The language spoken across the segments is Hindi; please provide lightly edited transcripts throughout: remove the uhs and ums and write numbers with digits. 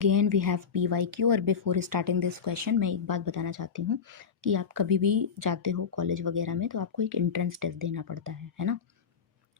Again we have PYQ। और बिफोर स्टार्टिंग दिस क्वेश्चन मैं एक बात बताना चाहती हूँ कि आप कभी भी जाते हो कॉलेज वगैरह में तो आपको एक एंट्रेंस टेस्ट देना पड़ता है ना।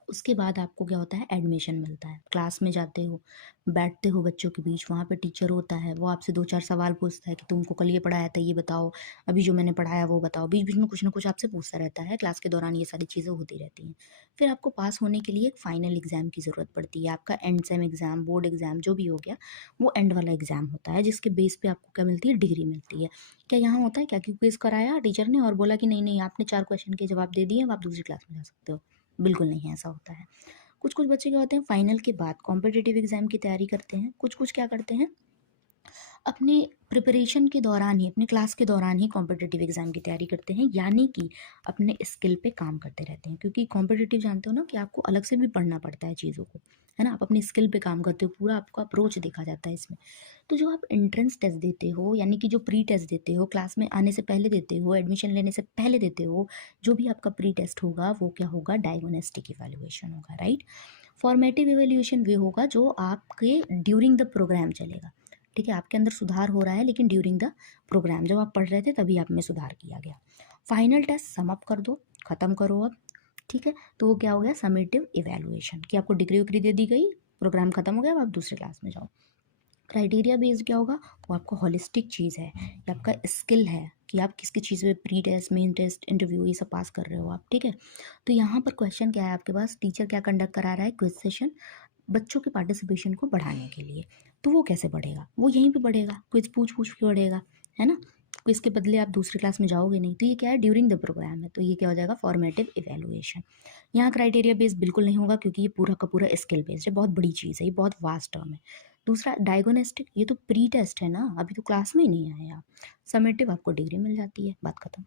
उसके बाद आपको क्या होता है, एडमिशन मिलता है। क्लास में जाते हो, बैठते हो बच्चों के बीच, वहाँ पे टीचर होता है, वो आपसे 2-4 सवाल पूछता है कि तुमको कल ये पढ़ाया था ये बताओ, अभी जो मैंने पढ़ाया वो बताओ। बीच बीच में कुछ ना कुछ आपसे पूछता रहता है। क्लास के दौरान ये सारी चीज़ें होती रहती हैं। फिर आपको पास होने के लिए एक फाइनल एग्जाम की ज़रूरत पड़ती है। आपका and same exam, board exam जो भी हो गया, वो एंड वाला एग्जाम होता है, जिसके बेस पे आपको क्या मिलती है, डिग्री मिलती है। क्या यहाँ होता है क्या कि क्विज कराया टीचर ने और बोला कि नहीं नहीं आपने 4 क्वेश्चन के जवाब दे दिए, अब आप दूसरी क्लास में जा सकते हो? बिल्कुल नहीं ऐसा होता है। कुछ कुछ बच्चे क्या होते हैं, फाइनल के बाद कॉम्पिटिटिव एग्जाम की तैयारी करते हैं। कुछ कुछ क्या करते हैं, अपने प्रिपरेशन के दौरान ही, अपने क्लास के दौरान ही कॉम्पिटिटिव एग्जाम की तैयारी करते हैं, यानी कि अपने स्किल पे काम करते रहते हैं। क्योंकि कॉम्पिटिटिव जानते हो ना कि आपको अलग से भी पढ़ना पड़ता है चीज़ों को, है ना। आप अपनी स्किल पे काम करते हो, पूरा आपका अप्रोच देखा जाता है इसमें। तो जो आप एंट्रेंस टेस्ट देते हो, यानी कि जो प्री टेस्ट देते हो, क्लास में आने से पहले देते हो, एडमिशन लेने से पहले देते हो, जो भी आपका प्री टेस्ट होगा वो क्या होगा, डायग्नोस्टिक इवैल्यूएशन होगा, राइट। फॉर्मेटिव इवैल्यूएशन वे होगा जो आपके ड्यूरिंग द प्रोग्राम चलेगा। ठीक है, आपके अंदर सुधार हो रहा है लेकिन ड्यूरिंग द प्रोग्राम, जब आप पढ़ रहे थे तभी आप में सुधार किया गया। फाइनल टेस्ट सम अप कर दो, खत्म करो अब। ठीक है, तो वो क्या हो गया, समेटिव इवैल्यूएशन, कि आपको डिग्री उग्री दे दी गई, प्रोग्राम खत्म हो गया, अब आप दूसरी क्लास में जाओ। क्राइटेरिया बेस्ड क्या होगा, वो आपका होलिस्टिक चीज़ है, ये आपका स्किल है कि आप किसकी चीज़ में pre test, main test, interview ये सब पास कर रहे हो आप। ठीक है, तो यहाँ पर क्वेश्चन क्या है आपके पास, टीचर क्या कंडक्ट करा रहा है, क्विज सेशन, बच्चों के पार्टिसिपेशन को बढ़ाने के लिए। तो वो कैसे बढ़ेगा, वो यहीं पे बढ़ेगा, क्विज पूछ पूछ के बढ़ेगा, है ना। क्विज के बदले आप दूसरी क्लास में जाओगे नहीं, तो ये क्या है, ड्यूरिंग द प्रोग्राम है, तो ये क्या हो जाएगा, फॉर्मेटिव इवैल्यूएशन। यहाँ क्राइटेरिया बेस्ड बिल्कुल नहीं होगा क्योंकि ये पूरा का पूरा स्किल बेस्ड है, बहुत बड़ी चीज़ है, ये बहुत वास्ट टर्म है। दूसरा डायग्नोस्टिक, ये तो प्री टेस्ट है ना, अभी तो क्लास में ही नहीं आए आप। समेटिव आपको डिग्री मिल जाती है, बात खत्म।